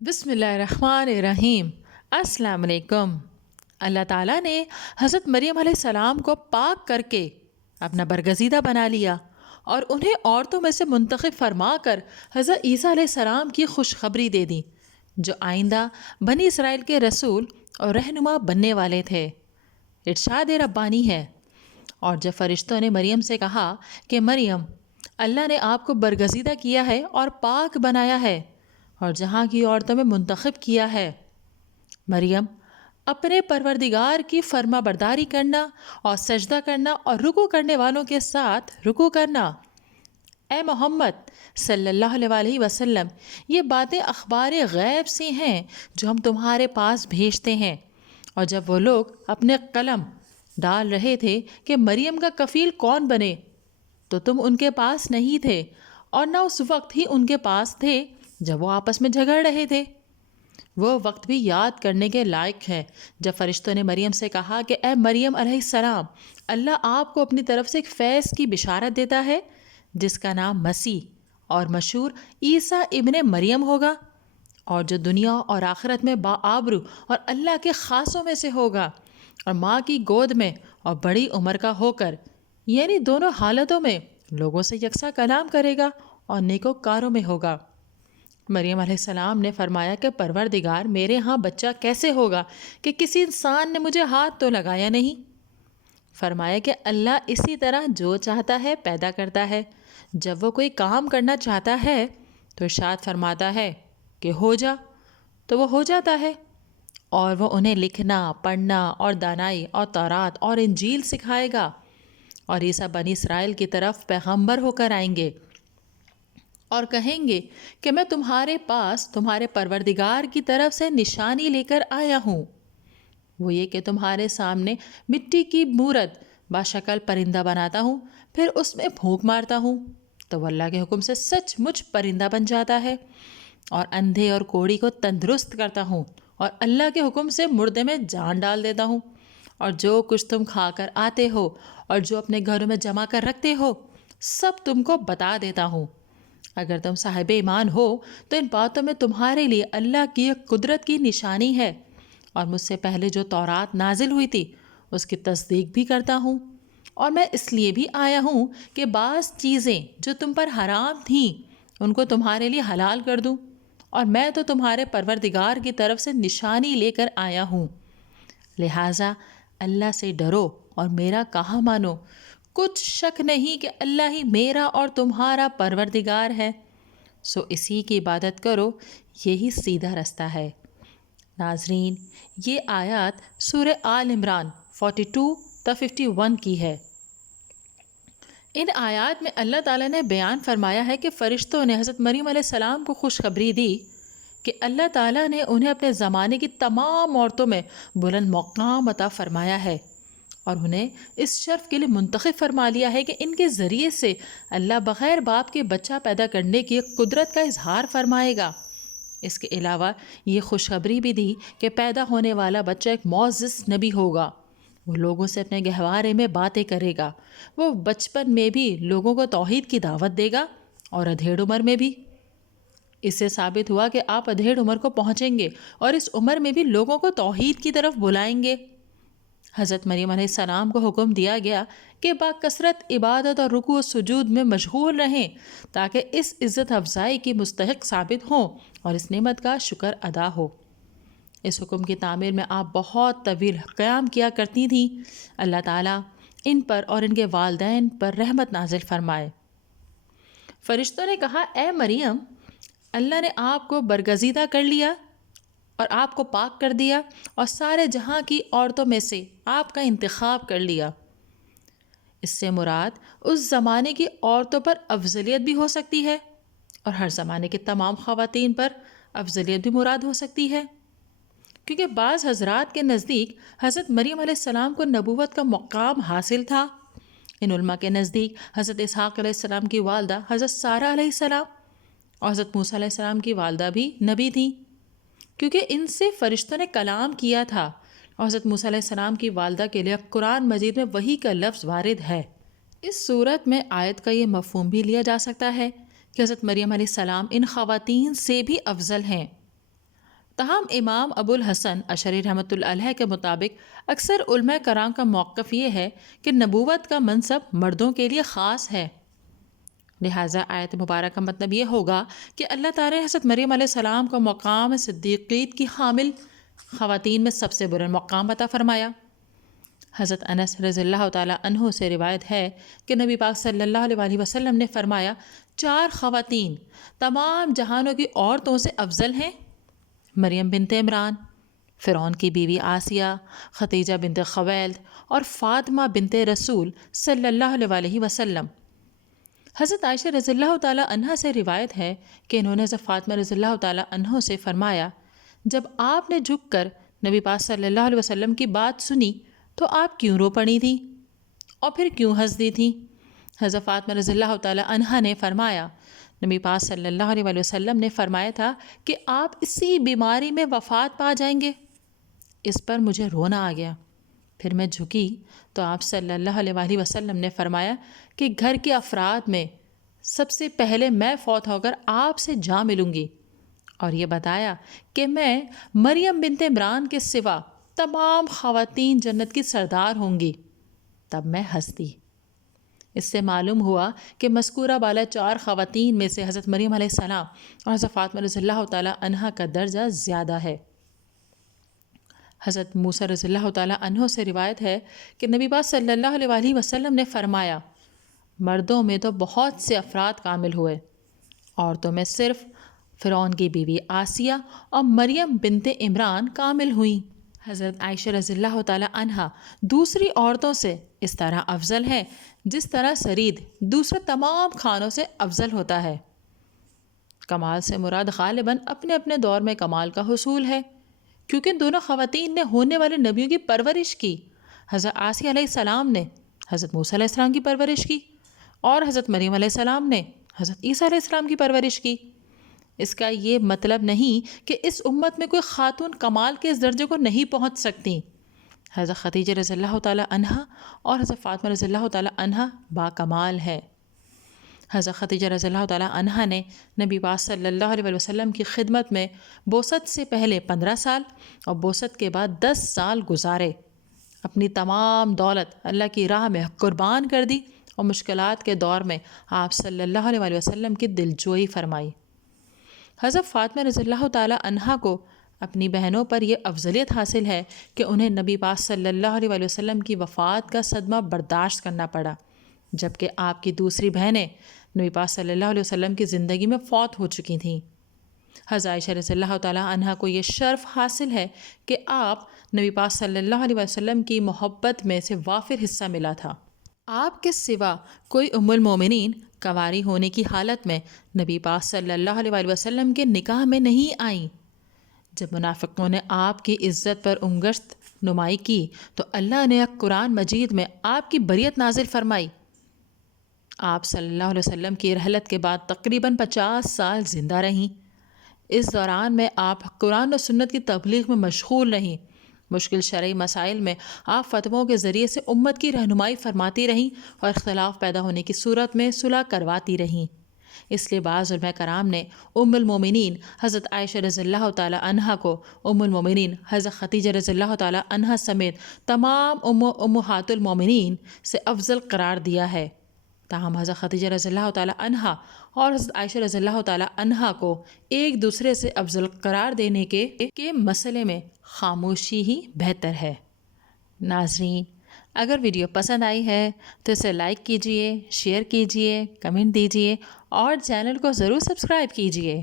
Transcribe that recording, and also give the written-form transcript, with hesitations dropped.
بسم اللہ الرحمن الرحیم۔ السلام علیکم۔ اللہ تعالیٰ نے حضرت مریم علیہ السلام کو پاک کر کے اپنا برگزیدہ بنا لیا اور انہیں عورتوں میں سے منتخب فرما کر حضرت عیسیٰ علیہ السلام کی خوشخبری دے دی، جو آئندہ بنی اسرائیل کے رسول اور رہنما بننے والے تھے۔ ارشاد ربانی ہے۔ اور جب فرشتوں نے مریم سے کہا کہ مریم، اللہ نے آپ کو برگزیدہ کیا ہے اور پاک بنایا ہے اور جہاں کی عورتوں میں منتخب کیا ہے، مریم اپنے پروردگار کی فرما برداری کرنا اور سجدہ کرنا اور رکوع کرنے والوں کے ساتھ رکوع کرنا۔ اے محمد صلی اللہ علیہ وسلم، یہ باتیں اخبار غیب سی ہیں جو ہم تمہارے پاس بھیجتے ہیں۔ اور جب وہ لوگ اپنے قلم ڈال رہے تھے کہ مریم کا کفیل کون بنے، تو تم ان کے پاس نہیں تھے اور نہ اس وقت ہی ان کے پاس تھے جب وہ آپس میں جھگڑ رہے تھے۔ وہ وقت بھی یاد کرنے کے لائق ہے جب فرشتوں نے مریم سے کہا کہ اے مریم علیہ السلام، اللہ آپ کو اپنی طرف سے ایک فیض کی بشارت دیتا ہے جس کا نام مسیح اور مشہور عیسیٰ ابن مریم ہوگا، اور جو دنیا اور آخرت میں باآبرو اور اللہ کے خاصوں میں سے ہوگا، اور ماں کی گود میں اور بڑی عمر کا ہو کر، یعنی دونوں حالتوں میں لوگوں سے یکساں کلام کرے گا اور نیکوکاروں میں ہوگا۔ مریم علیہ السلام نے فرمایا کہ پروردگار، میرے ہاں بچہ کیسے ہوگا کہ کسی انسان نے مجھے ہاتھ تو لگایا نہیں؟ فرمایا کہ اللہ اسی طرح جو چاہتا ہے پیدا کرتا ہے۔ جب وہ کوئی کام کرنا چاہتا ہے تو ارشاد فرماتا ہے کہ ہو جا، تو وہ ہو جاتا ہے۔ اور وہ انہیں لکھنا، پڑھنا اور دانائی اور تورات اور انجیل سکھائے گا، اور عیسیٰ بنی اسرائیل کی طرف پیغمبر ہو کر آئیں گے اور کہیں گے کہ میں تمہارے پاس تمہارے پروردگار کی طرف سے نشانی لے کر آیا ہوں، وہ یہ کہ تمہارے سامنے مٹی کی مورت باشکل پرندہ بناتا ہوں، پھر اس میں پھونک مارتا ہوں تو وہ اللہ کے حکم سے سچ مچ پرندہ بن جاتا ہے، اور اندھے اور کوڑی کو تندرست کرتا ہوں، اور اللہ کے حکم سے مردے میں جان ڈال دیتا ہوں، اور جو کچھ تم کھا کر آتے ہو اور جو اپنے گھروں میں جمع کر رکھتے ہو سب تم کو بتا دیتا ہوں۔ اگر تم صاحب ایمان ہو تو ان باتوں میں تمہارے لیے اللہ کی ایک قدرت کی نشانی ہے، اور مجھ سے پہلے جو تورات نازل ہوئی تھی اس کی تصدیق بھی کرتا ہوں، اور میں اس لیے بھی آیا ہوں کہ بعض چیزیں جو تم پر حرام تھیں ان کو تمہارے لیے حلال کر دوں، اور میں تو تمہارے پروردگار کی طرف سے نشانی لے کر آیا ہوں، لہٰذا اللہ سے ڈرو اور میرا کہا مانو۔ کچھ شک نہیں کہ اللہ ہی میرا اور تمہارا پروردگار ہے، سو اسی کی عبادت کرو، یہی سیدھا رستہ ہے۔ ناظرین، یہ آیات سورہ آل عمران 42 تا 51 کی ہے۔ ان آیات میں اللہ تعالیٰ نے بیان فرمایا ہے کہ فرشتوں نے حضرت مریم علیہ السلام کو خوشخبری دی کہ اللہ تعالیٰ نے انہیں اپنے زمانے کی تمام عورتوں میں بلند مقام عطا فرمایا ہے، اور انہیں اس شرف کے لیے منتخب فرما لیا ہے کہ ان کے ذریعے سے اللہ بغیر باپ کے بچہ پیدا کرنے کی قدرت کا اظہار فرمائے گا۔ اس کے علاوہ یہ خوشخبری بھی دی کہ پیدا ہونے والا بچہ ایک معزز نبی ہوگا، وہ لوگوں سے اپنے گہوارے میں باتیں کرے گا، وہ بچپن میں بھی لوگوں کو توحید کی دعوت دے گا اور ادھیڑ عمر میں بھی۔ اس سے ثابت ہوا کہ آپ ادھیڑ عمر کو پہنچیں گے اور اس عمر میں بھی لوگوں کو توحید کی طرف بلائیں گے۔ حضرت مریم علیہ السلام کو حکم دیا گیا کہ باکثرت عبادت اور رکوع و سجود میں مشغول رہیں تاکہ اس عزت افزائی کی مستحق ثابت ہوں اور اس نعمت کا شکر ادا ہو۔ اس حکم کی تعمیر میں آپ بہت طویل قیام کیا کرتی تھیں۔ اللہ تعالیٰ ان پر اور ان کے والدین پر رحمت نازل فرمائے۔ فرشتوں نے کہا، اے مریم، اللہ نے آپ کو برگزیدہ کر لیا اور آپ کو پاک کر دیا اور سارے جہاں کی عورتوں میں سے آپ کا انتخاب کر لیا۔ اس سے مراد اس زمانے کی عورتوں پر افضلیت بھی ہو سکتی ہے، اور ہر زمانے کے تمام خواتین پر افضلیت بھی مراد ہو سکتی ہے، کیونکہ بعض حضرات کے نزدیک حضرت مریم علیہ السلام کو نبوت کا مقام حاصل تھا۔ ان علماء کے نزدیک حضرت اسحاق علیہ السلام کی والدہ حضرت سارہ علیہ السلام اور حضرت موسیٰ علیہ السلام کی والدہ بھی نبی تھیں، کیونکہ ان سے فرشتوں نے کلام کیا تھا، اور حضرت موسیٰ علیہ السلام کی والدہ کے لیے قرآن مجید میں وحی کا لفظ وارد ہے۔ اس صورت میں آیت کا یہ مفہوم بھی لیا جا سکتا ہے کہ حضرت مریم علیہ السلام ان خواتین سے بھی افضل ہیں، تاہم امام ابو الحسن اشعری رحمۃ اللہ علیہ کے مطابق اکثر علماء کرام کا موقف یہ ہے کہ نبوت کا منصب مردوں کے لیے خاص ہے، لہٰذا آیت مبارک کا مطلب یہ ہوگا کہ اللہ تعالیٰ نے حضرت مریم علیہ السلام کو مقام صدیقیت کی حامل خواتین میں سب سے بلند مقام عطا فرمایا۔ حضرت انس رضی اللہ تعالیٰ عنہ سے روایت ہے کہ نبی پاک صلی اللہ علیہ وسلم نے فرمایا، 4 خواتین تمام جہانوں کی عورتوں سے افضل ہیں: مریم بنت عمران، فرعون کی بیوی آسیہ، خدیجہ بنت خویلد اور فاطمہ بنت رسول صلی اللہ علیہ وسلم۔ حضرت عائشہ رضی اللہ تعالیٰ عنہ سے روایت ہے کہ انہوں نے حضرت فاطمہ رضی اللہ تعالیٰ عنہ سے فرمایا، جب آپ نے جھک کر نبی پاک صلی اللہ علیہ وسلم کی بات سنی تو آپ کیوں رو پڑی تھیں اور پھر کیوں ہنس دی تھیں؟ حضرت فاطمہ رضی اللہ تعالیٰ عنہ نے فرمایا، نبی پاک صلی اللہ علیہ وسلم نے فرمایا تھا کہ آپ اسی بیماری میں وفات پا جائیں گے۔ اس پر مجھے رونا آ گیا، پھر میں جھکی تو آپ صلی اللہ علیہ وسلم نے فرمایا کہ گھر کے افراد میں سب سے پہلے میں فوت ہو کر آپ سے جا ملوں گی، اور یہ بتایا کہ میں مریم بنت عمران کے سوا تمام خواتین جنت کی سردار ہوں گی۔ تب میں ہنس دی۔ اس سے معلوم ہوا کہ مذکورہ بالا 4 خواتین میں سے حضرت مریم علیہ السلام اور حضرت فاطمہ رضی اللہ تعالیٰ عنہ کا درجہ زیادہ ہے۔ حضرت موسیٰ رضی اللہ تعالیٰ عنہ سے روایت ہے کہ نبی پاک صلی اللہ علیہ وسلم نے فرمایا، مردوں میں تو بہت سے افراد کامل ہوئے، عورتوں میں صرف فرعون کی بیوی آسیہ اور مریم بنت عمران کامل ہوئیں۔ حضرت عائشہ رضی اللہ تعالیٰ عنہ دوسری عورتوں سے اس طرح افضل ہے جس طرح ثرید دوسرے تمام کھانوں سے افضل ہوتا ہے۔ کمال سے مراد غالباً اپنے اپنے دور میں کمال کا حصول ہے، کیونکہ ان دونوں خواتین نے ہونے والے نبیوں کی پرورش کی۔ حضرت آسیہ علیہ السلام نے حضرت موسیٰ علیہ السلام کی پرورش کی اور حضرت مریم علیہ السلام نے حضرت عیسیٰ علیہ السلام کی پرورش کی۔ اس کا یہ مطلب نہیں کہ اس امت میں کوئی خاتون کمال کے اس درجے کو نہیں پہنچ سکتی۔ حضرت خدیجہ رضی اللہ تعالیٰ عنہ اور حضرت فاطمہ رضی اللہ تعالیٰ عنہ با کمال ہے۔ حضرت خدیجہ رضی اللہ تعالیٰ عنہ نے نبی پاک صلی اللہ علیہ وسلم کی خدمت میں بعثت سے پہلے 15 سال اور بعثت کے بعد 10 سال گزارے، اپنی تمام دولت اللہ کی راہ میں قربان کر دی اور مشکلات کے دور میں آپ صلی اللہ علیہ وسلم کی دلجوئی فرمائی۔ حضرت فاطمہ رضی اللہ تعالیٰ عنہ کو اپنی بہنوں پر یہ افضلیت حاصل ہے کہ انہیں نبی پاک صلی اللہ علیہ وسلم کی وفات کا صدمہ برداشت کرنا پڑا، جبکہ آپ کی دوسری بہنیں نبی پاک صلی اللہ علیہ وسلم کی زندگی میں فوت ہو چکی تھیں۔ حضرت عائشہ رضی اللہ تعالیٰ عنہ کو یہ شرف حاصل ہے کہ آپ نبی پاک صلی اللہ علیہ وسلم کی محبت میں سے وافر حصہ ملا تھا۔ آپ کے سوا کوئی ام المومنین کنواری ہونے کی حالت میں نبی پاک صلی اللہ علیہ وسلم کے نکاح میں نہیں آئیں۔ جب منافقوں نے آپ کی عزت پر انگشت نمائی کی تو اللہ نے قرآن مجید میں آپ کی بریت نازل فرمائی۔ آپ صلی اللہ علیہ وسلم کی رحلت کے بعد تقریباً 50 سال زندہ رہیں۔ اس دوران میں آپ قرآن و سنت کی تبلیغ میں مشغول رہیں۔ مشکل شرعی مسائل میں آپ فتووں کے ذریعے سے امت کی رہنمائی فرماتی رہیں اور اختلاف پیدا ہونے کی صورت میں صلح کرواتی رہیں۔ اس لیے بعض علماء کرام نے ام المومنین حضرت عائشہ رضی اللہ تعالیٰ عنہ کو ام المومنین حضرت خدیجہ رضی اللہ تعالیٰ عنہ سمیت تمام امہات المومنین سے افضل قرار دیا ہے، تاہم حضرت خدیجہ رضی اللہ تعالیٰ عنہ اور حضرت عائشہ رضی اللہ تعالیٰ عنہ کو ایک دوسرے سے افضل قرار دینے کے مسئلے میں خاموشی ہی بہتر ہے۔ ناظرین، اگر ویڈیو پسند آئی ہے تو اسے لائک کیجئے، شیئر کیجئے، کمنٹ دیجئے اور چینل کو ضرور سبسکرائب کیجئے۔